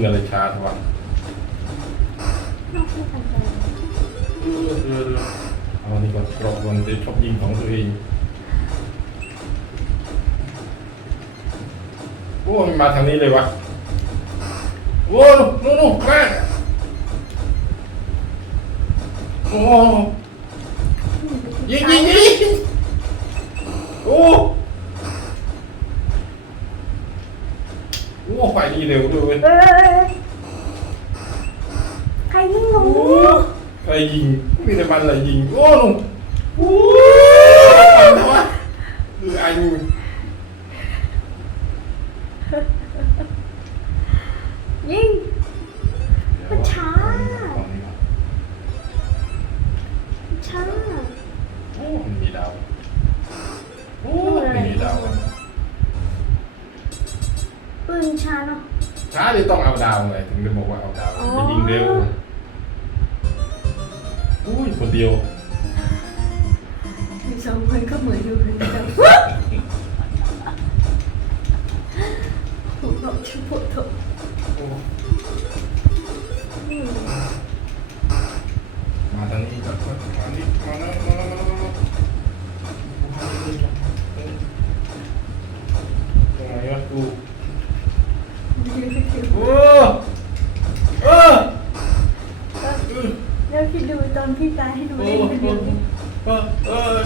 งอะไรชาทวะนอกที่ทำใจเอาอันนี้ก่อนกรอบก่อนจะชอบยิงของตัวเอง โอ้มันมาทางนี้เลยวะ โอ้นู่นนู่นนู่นแม่โอ้ยิงยิงยิงโอ้ โอ้ไฟดีเร็วด้วยเว้ยเอ้ยใครยิงหนูใครยิงมีแต่มันอะไรยิง โอ้ลุงโอ้ปันทวะคืออันยิง มันช้า ช้า โอ้มันมีดาวโอ้มันมีดาว ปืนช้าเนาะ ช้าเลยต้องเอาดาวไงถึงได้บอกว่าเอาดาวอ๋อ จะยิงเร็วอุ้ยคนเดียวถึงสองคนก็เหมือนอยู่เหมือนกันผมบอกชื่อปวดท้อง โอ้ อืม มาทางนี้ก่อนมานี่มาแล้วมาแล้วมาแล้วมาแล้วมานี่ยังไงวะกู โอ้เออเออ แล้วคิดดูตอนพี่ตายให้ดู โอ้ เล่นคนเดียวนี่ เออเออ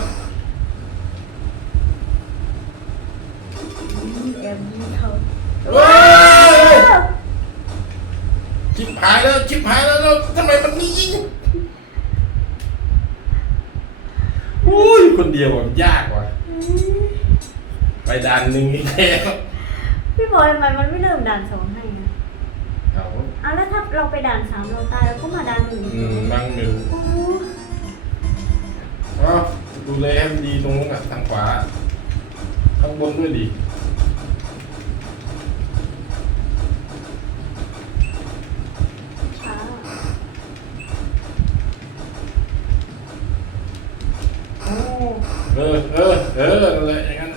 แอบยิงเขา ว้าชิบหายแล้วชิบหายแล้วแล้วทำไมมันไม่ยิงโอ้ย คนเดียวแบบยากว่ะอืมไปด่านหนึ่งอีกแล้วพี่บอยทำไมมันไม่เริ่มด่านสองให้อะเอาอะแล้วถ้าเราไปด่านสามเราตายเราก็มาด่านหนึ่งอืมนั่งไม่รู้โอ้โหเอาดูแลให้มันดีตรงนู้นอะทางขวาข้างบนด้วยดิ ช้า โอ้ เออ เออ เออนั่นแหละอย่างนั้น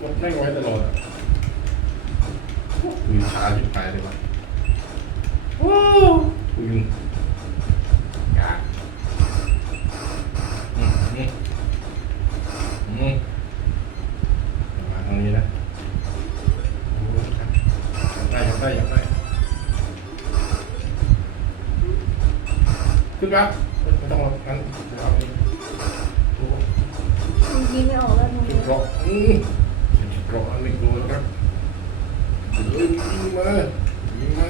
กดไม่งไว้ตลอดอะคือช้าชิบหายเลยว่ะโอ้ปืนกาอืมอืมอืมมาทางนี้นะโอ้ยครับอยากได้อยากได้อยากได้ขึ้นครับไม่ต้องหรอกงั้นเดี๋ยวเอาอันนี้โอ้ มันยิงไม่ออกแล้วมึงจุดเกราะอืมจุดเกราะอันนี้กลัวนะครับเฮ้ยยิงมายิงมา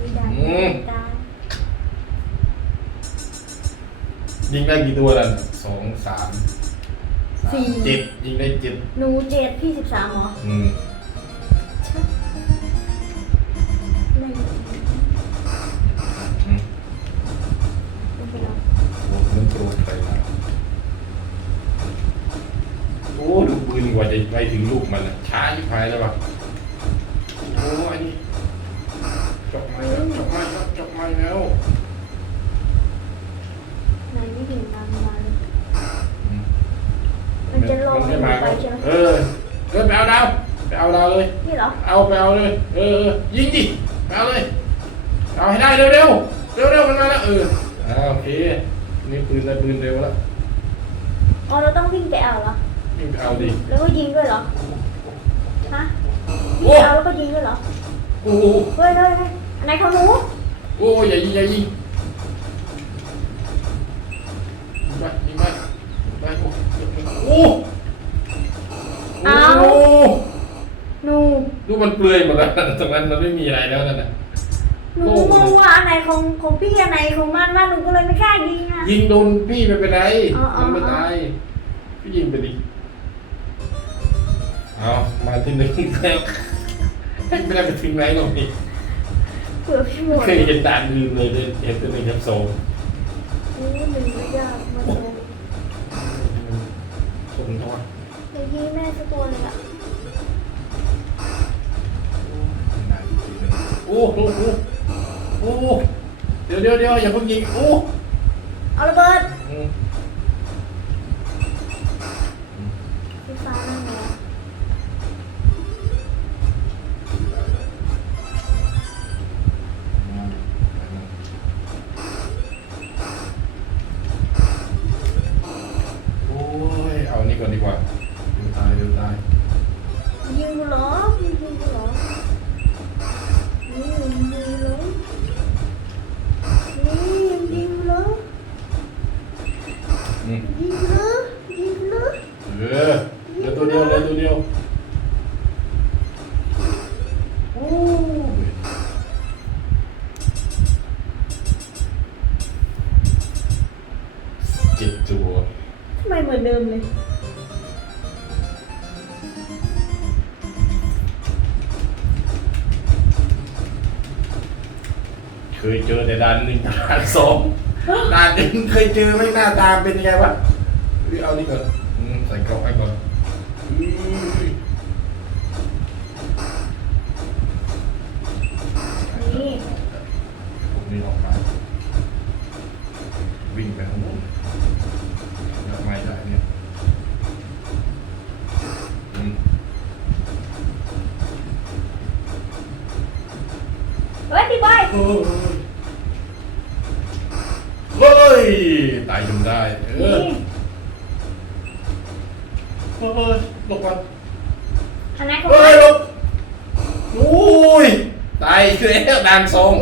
มีด่านอืมตายยิงได้กี่ตัวล่ะสองสามสามเจ็ดยิงได้เจ็ดหนูเจ็ดพี่สิบสามเหรออืมไม่ กว่าจะไปถึงลูกมันอะช้ายิ่งพายแล้วว่ะโอ้อันนี้จบไม้แล้วจบไม้แล้วจบไม้แล้วนายไม่ถึงตามมาเลยอืมมันจะลงมันไม่มาไปใช่ไหมเออเออไปเอาดาวไปเอาดาวเลย นี่เหรอ เอาไปเอาเลยเออเออยิงดิไปเอาเลย เอาให้ได้เร็วเร็วเร็วเร็วมันมาแล้วเอออ่าโอเคนี่ปืนได้ปืนเร็วแล้วอ๋อเราต้องวิ่งไปเอาเหรอ ยิงไปเอาดิแล้วก็ยิงด้วยเหรอ ฮะโอ้วิ่งเอาแล้วก็ยิงด้วยเหรอ โอ้โหเฮ้ยเฮ้ยเฮ้ยอันไหนของหนูโอ้อย่ายิงอย่ายิงยิงไปยิงไปยิงไปโอ้โหเอาโอ้โหหนูดูมันเปลือยหมดแล้วตรงนั้นมันไม่มีอะไรแล้วนั่นน่ะหนูมองว่าอันไหนของของพี่อันไหนของมันว่าหนูก็เลยไม่กล้ายิงอะยิงโดนพี่ไม่เป็นไรอ๋ออ๋อมันไม่ตายพี่ยิงไปดิเอา มาที่หนึ่งแล้วไม่ได้ไปถึงไหนหรอกพี่เผื่อพี่หมดเคยเห็นด่านอื่นเลยเลยเห็นตัวหนึ่งครับสองนี่หนึ่งไม่ยากมันเลยชนเขาว่าเดี๋ยวยิงแม่สักตัวเลยอะโอ้โหโอ้โหเดี๋ยวเดี๋ยวเดี๋ยวอย่าเพิ่งยิงโอ้เอาระเบิด มือนเดิมเลย เคยเจอแต่ด่านหนึ่งด่านสองด่านหนึ่งเคยเจอไหม่หน้าตาเป็นยังไงวะหรือเอานี่ก่อนอืมใส่กล่องให้ก่อนอุ้ย นี่ ผมนี่ออกมาวิ่งไปข้างบนแล้วไม่ได้เนี่ยอืม เฮ้ยพี่บอยโอ้ยเฮ้ยตายจนได้ เอนี่อเฮ้ยหลบก่อนอันนั้นของเฮ้ยหลบอุ้ยตายอีกแล้วด่านสอง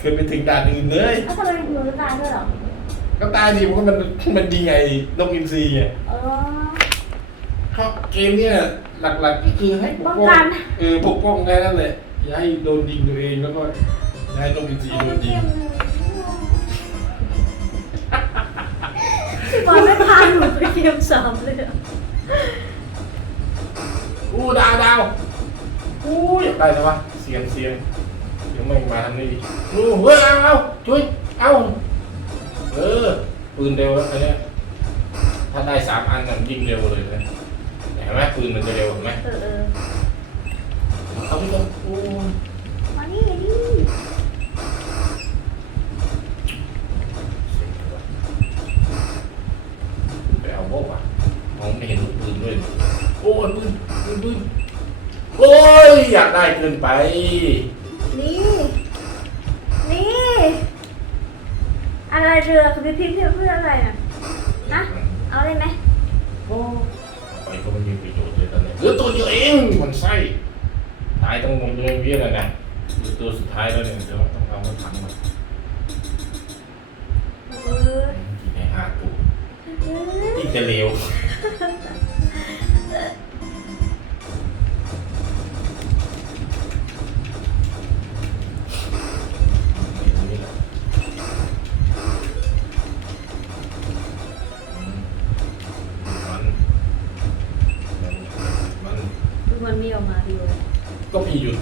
ขึ้นไปถึงด่านอื่นเลยแล้วทำไมหนูตายด้วยเหรอก็ตายดิมันก็มันมันดีไงนกอินทรีไงเออ เพราะเกมเนี่ยหลักๆก็คือให้ปกป้ป้อองงกัน เออปกป้องแค่นั้นแหละ อย่าให้โดนยิงตัวเองแล้วก็อย่าให้นกอินทรีโดนยิงพี่บอยไม่พาหนูไปเกมสามเลยเหรออู้ดาวดาวอู้อยากได้เลยวะเสียงเสียงเสียงไม่มาทางนี้ดิอู้เฮ้ยเอาเอาช่วยเอาเออปืนเร็วแล้วอันเนี้ยถ้าได้สามอันมันยิงเร็วเลยนะเห็นไหมปืนมันจะเร็วเห็นไหม เออเออ เอาไปก่อนอู้มานี่มานี่ไปเอาโบกอะมองไม่เห็นลูกปืนด้วยโอ้ยปืนปืนปืนโอ้ยอยากได้เกินไป นี่ นี่ อะไรเรือคือพี่พี่เพื่อเพื่ออะไรน่ะนะเอาได้ไหมโอ้ไปก็ไม่มีประโยชน์เลยตอนนี้เหลือตัวเดียวเองมันไส้ ตายต้องงงเลยพี่นะนะเหลือตัวสุดท้ายแล้วเนี่ยเดี๋ยวต้องเอามาทังมันเออ กินให้ห้าตัวเออยิ่งจะเร็ว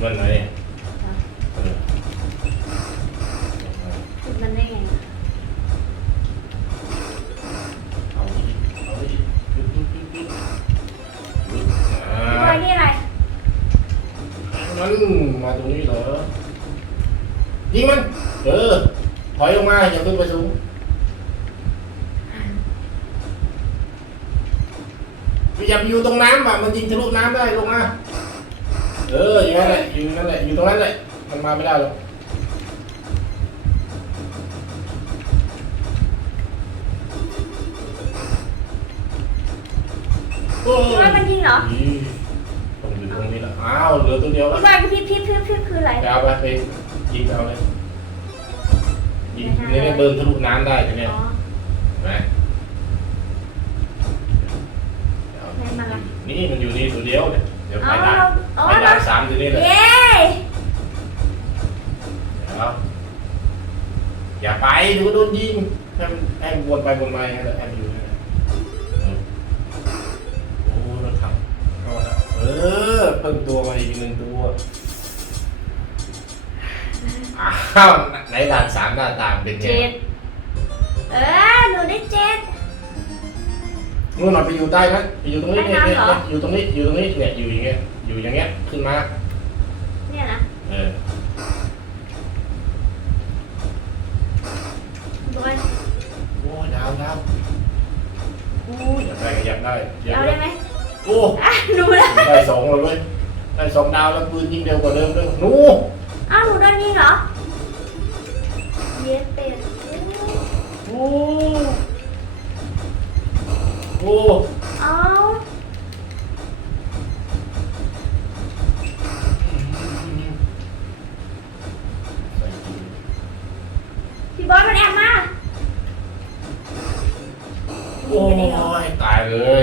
มันเลยเออคิดมันได้ไงเอาอีกเอาอีกจุดจุดจุดจุดอ่พี่บอายนี่อะไรมันมาตรงนี้เหรอยิงมัน เออ ถอยลงมาอย่าขึ้นไปสูงอย่าไปอยู่ตรงน้ำอะมันยิงทะลุน้ำได้ลงมา เอออย่างนั้นแหละอยู่นั่นแหละอยู่ตรงนั้นแหละมันมาไม่ได้หรอกโอ้พี่บอยมันยิงเหรอนี่ต้องอยู่ตรงนี้แหละอ้าวเหลือตัวเดียวแล้วพี่บอยพี่พี่พี่พี่คืออะไร ไปเอาไปไปยิงเอาเลยยิงนี่เดินทะลุน้ำได้ใช่ไหมอ๋อ เห็นไหมเอานี่มันอยู่นี่ตัวเดียวเนี่ยเดี๋ยวไปด่านอ๋อไปด่านสามตัวนี้เลยเย้เดี๋ยวอย่าไปดูโดนยิงให้มันให้มันวนไปวนมาอย่างนั้นแหละให้มันอยู่นั่นแหละเออโอ้รถถังเข้ามาแล้วเออเพิ่มตัวมาอีกหนึ่งตัวอ้าวในด่านสามหน้าตามเป็นไง เจ็ดเออหนูได้เจ็ดนู่นน่ะไปอยู่ใต้นั้นไปอยู่ตรงนี้เนี่ยใต้เนี่ยน้ำเหรออยู่ตรงนี้อยู่ตรงนี้เนี่ยอยู่อย่างเงี้ยอยู่อย่างเงี้ยขึ้นมาเนี่ยนะเออบอยโอ้ดาวดาวโอ้ยอยากได้ก็อยากได้อยากเอาได้ไหมโอ้อะหนูได้ได้สองเลยเว้ยได้สองดาวแล้วปืนยิงเร็วกว่าเดิมด้วยหนูอ้าวหนูโดนยิงเหรอ เย็ดเป็ดโอ้ โอ้ เอาพี่บอยมันแอบมา โอ้ยตายเลย